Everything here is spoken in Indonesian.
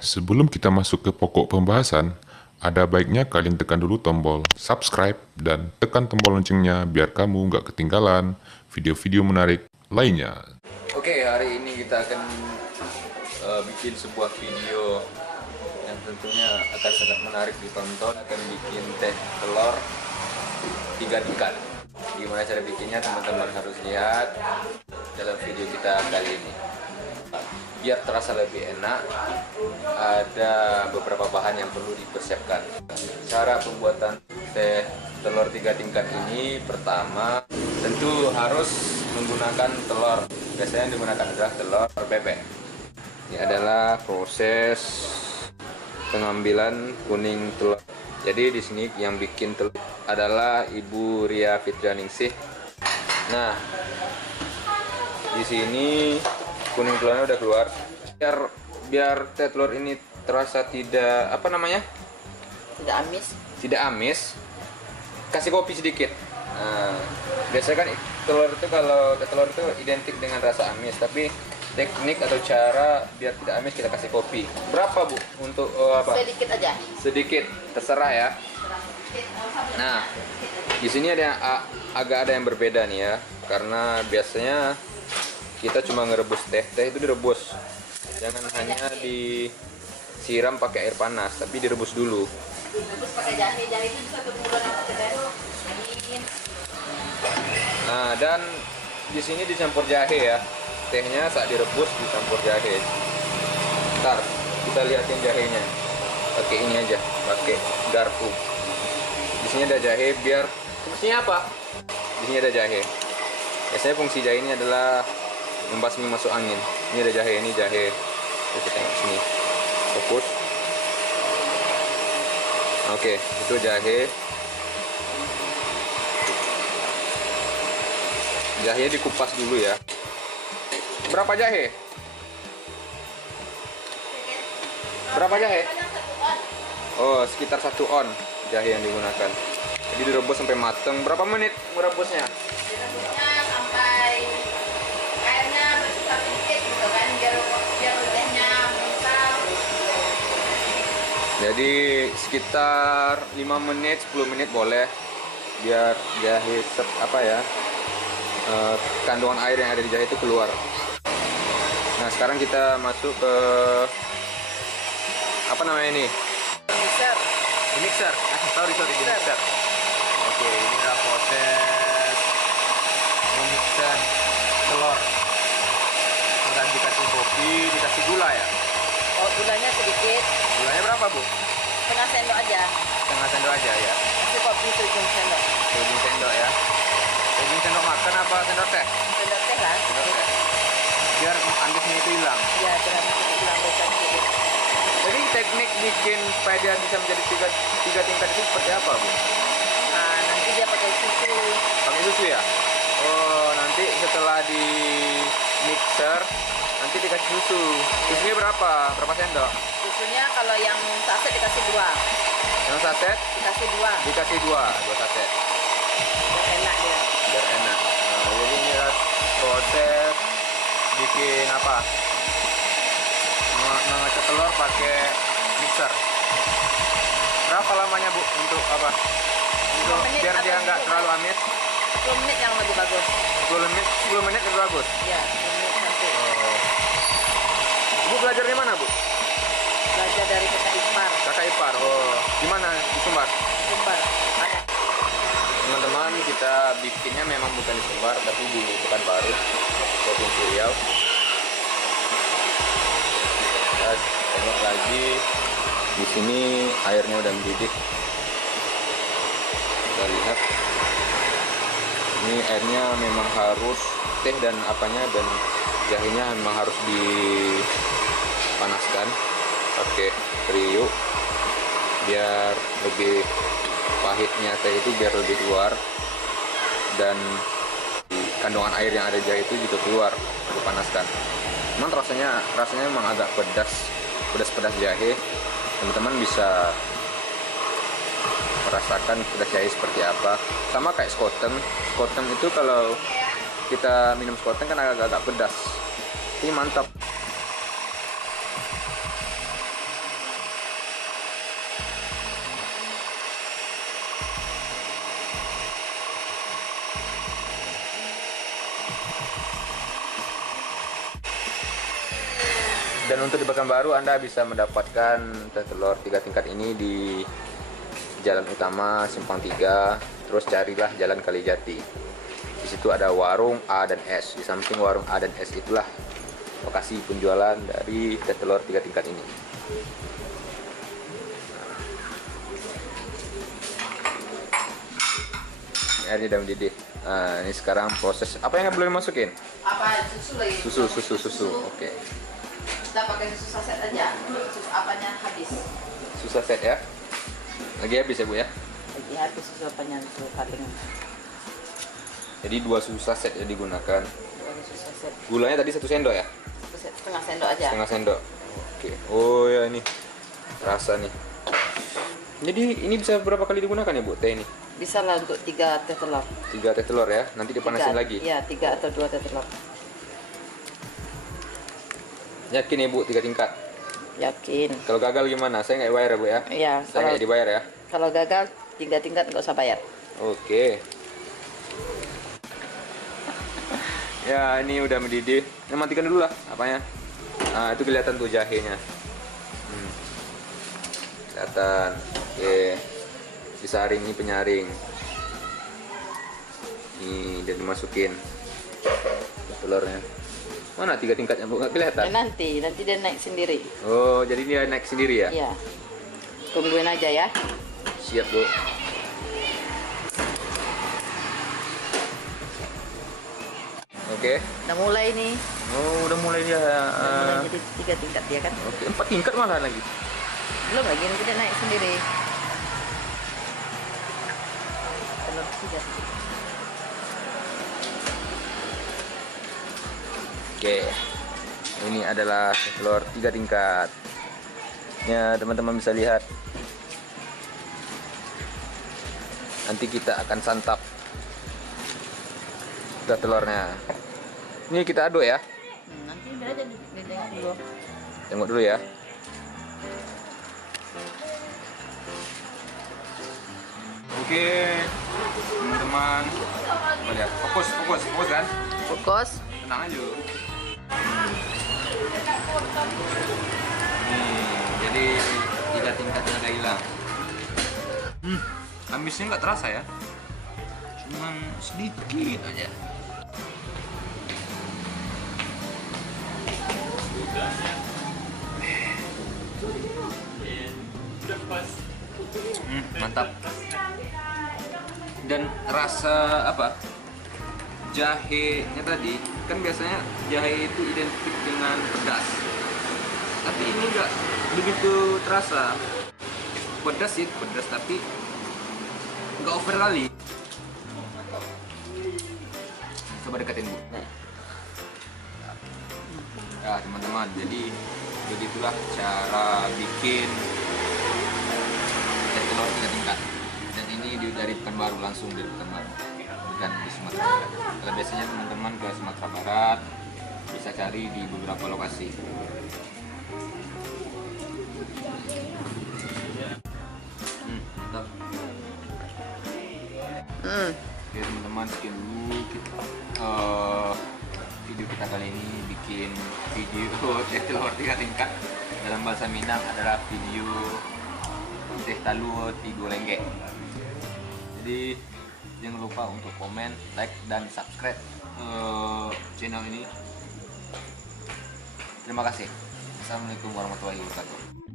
Sebelum kita masuk ke pokok pembahasan, ada baiknya kalian tekan dulu tombol subscribe dan tekan tombol loncengnya biar kamu nggak ketinggalan video-video menarik lainnya. Oke, hari ini kita akan bikin sebuah video yang tentunya akan sangat menarik ditonton. Akan bikin teh telur 3 tingkat. Gimana cara bikinnya, teman-teman harus lihat dalam video kita kali ini. Biar terasa lebih enak, ada beberapa bahan yang perlu dipersiapkan. Cara pembuatan teh telur 3 tingkat ini, pertama tentu harus menggunakan telur. Biasanya yang digunakan adalah telur bebek. Ini adalah proses pengambilan kuning telur. Jadi di sini yang bikin telur adalah Ibu Ria Fitrianingsih. Nah, di sini kuning telurnya udah keluar. Biar teh telur ini terasa tidak tidak amis, kasih kopi sedikit. Nah, biasanya kan kalau teh telur itu identik dengan rasa amis, tapi teknik atau cara biar tidak amis kita kasih kopi. Berapa Bu untuk apa? Sedikit aja. Sedikit, terserah ya. Nah, di sini agak ada yang berbeda nih ya, karena biasanya kita cuma ngerebus teh itu direbus. Jangan hanya disiram pakai air panas, tapi direbus dulu. Rebus pakai jahe itu bisa berbulan pakai jahe. Nah, dan di sini dicampur jahe ya. Tehnya saat direbus dicampur jahe. Ntar kita lihatin jahenya. Pakai ini aja, pakai garpu. Di sini ada jahe biar fungsinya apa? Di sini ada jahe. Biasanya fungsi jahe ini adalah membasmi masuk angin. Ini ada jahe, ini jahe. Kita tengok sini. Fokus. Oke, itu jahe. Jahenya dikupas dulu ya. Berapa jahe? Berapa jahe? Oh, sekitar 1 on jahe yang digunakan. Jadi direbus sampai mateng. Berapa menit merebusnya? Direbusnya sampai airnya bersisa sedikit gitu kan, biar tehnya mengental. Jadi sekitar 5 menit, 10 menit boleh, biar jahe kandungan air yang ada di jahe itu keluar. Nah, sekarang kita masuk ke apa namanya ini? Mixer. Mixer. Sorry, di mixer. Oke, ini adalah proses memixer telur. Kemudian dikasih kopi, dikasih gula ya. Oh, gulanya sedikit. Gulanya berapa Bu? Setengah sendok aja. Setengah sendok aja ya. Kasih kopi 7 sendok. 7 sendok ya. 7 sendok makan apa sendok teh? Sendok teh lah. Sendok teh. Biar amisnya itu hilang. Ya, biar hilang sedikit. Jadi teknik bikin supaya dia bisa menjadi tiga tingkat itu seperti apa Bu? Nah, nanti dia pakai susu. Pakai susu ya? Oh, nanti setelah di mixer nanti dikasih susu. Susunya berapa? Berapa sendok? Susunya kalau yang saset dikasih 2. Yang saset Dikasih 2. dikasih 2 saset. Biar enak dia. Biar enak. Nah, jadi ini adalah proses bikin apa? Mengecek telur pakai mixer. Berapa lamanya Bu untuk apa? Untuk 10 menit biar dia atau nggak 10 terlalu amis. 10 menit yang lebih bagus. 10 menit lebih bagus. Ya, 10 menit nanti. Oh. Bu belajar di mana Bu? Belajar dari kakak ipar. Kakak ipar. Oh, di mana? Di Sumbar. Sumbar. Ada. Teman-teman, kita bikinnya memang bukan di Sumbar, tapi di Pekanbaru, Provinsi Riau. Kita tengok lagi. Di sini airnya udah mendidih. Kita lihat. Ini airnya memang harus teh dan jahenya memang harus dipanaskan pakai periuk biar lebih pahitnya teh itu biar lebih keluar, dan kandungan air yang ada di jahe itu juga keluar dipanaskan. Memang rasanya memang agak pedas jahe. Teman-teman bisa merasakan pedas jahe seperti apa. Sama kayak skotem itu kalau kita minum skotem kan agak-agak pedas. Ini mantap. Dan untuk di Pekanbaru Anda bisa mendapatkan teh telur 3 tingkat ini di Jalan Utama Simpang 3. Terus carilah Jalan Kalijati. Di situ ada warung A dan S. Di samping warung A dan S itulah lokasi penjualan dari teh telur 3 tingkat ini. Airnya udah mendidih. Nah, ini sekarang proses apa yang belum dimasukin? Apa susu lagi? Susu. Oke. Kita pakai susu saset aja. Susu apanya habis. Susu saset ya. Lagi habis ya Bu ya. Lagi habis susu apanya susu paling. Jadi 2 susu saset yang digunakan. Susu saset. Gulanya tadi 1 sendok ya? Setengah sendok aja. Setengah sendok. Oke. Oh ya ini. Rasa nih. Jadi ini bisa berapa kali digunakan ya Bu teh ini? Bisa lah untuk 3 teh telur. 3 teh telur ya. Nanti dipanasin lagi. Iya, 3 atau 2 teh telur. Yakin ya Bu 3 tingkat? Yakin. Kalau gagal gimana? Saya nggak bayar ya Bu ya? Iya. Saya nggak dibayar ya? Kalau gagal 3 tingkat nggak usah bayar. Oke. Ya ini udah mendidih. Nah, matikan dulu lah apanya. Nah itu kelihatan tuh jahenya. Kelihatan. Oke. Disaring ini penyaring. Nih dan dimasukin telurnya. Mana 3 tingkatnya Bu? Nggak kelihatan. Nanti dia naik sendiri. Oh jadi dia naik sendiri ya? Iya. Tungguin aja ya. Siap Bu. Oke. Udah mulai nih. Oh udah mulai dia. Udah mulai jadi 3 tingkat dia kan. Oke 4 tingkat malah lagi. Belum lagi nanti dia naik sendiri. Telur 3. Oke. Ini adalah telur 3 tingkat. Ya teman-teman bisa lihat. Nanti kita akan santap telurnya. Ini kita aduk ya. Nanti udah aja ditengok dulu. Tengok dulu ya. Oke, teman-teman. Lihat, fokus kan? Fokus. Tenang aja. Nih, jadi 3 tingkatnya udah hilang. Amisnya nggak terasa ya, cuman sedikit aja. Mantap. Dan rasa apa? Jahenya tadi kan biasanya jahe itu identik dengan pedas, tapi ini enggak begitu terasa. Pedas sih, pedas tapi nggak over kali. Coba deketin Bu. Ya teman-teman, jadi begitulah cara bikin teh telur 3 tingkat. Dan ini dari Pekanbaru, langsung dari Pekanbaru, bukan di Sumatera Barat. Kalau biasanya teman-teman ke Sumatera Barat bisa cari di beberapa lokasi. Mantap. Oke teman-teman, sekian dulu video kita kali ini. Bikin video teh telur 3 tingkat dalam bahasa Minang adalah video teh talut tigo lengge. Jadi jangan lupa untuk komen, like, dan subscribe channel ini. Terima kasih. Assalamualaikum warahmatullahi wabarakatuh.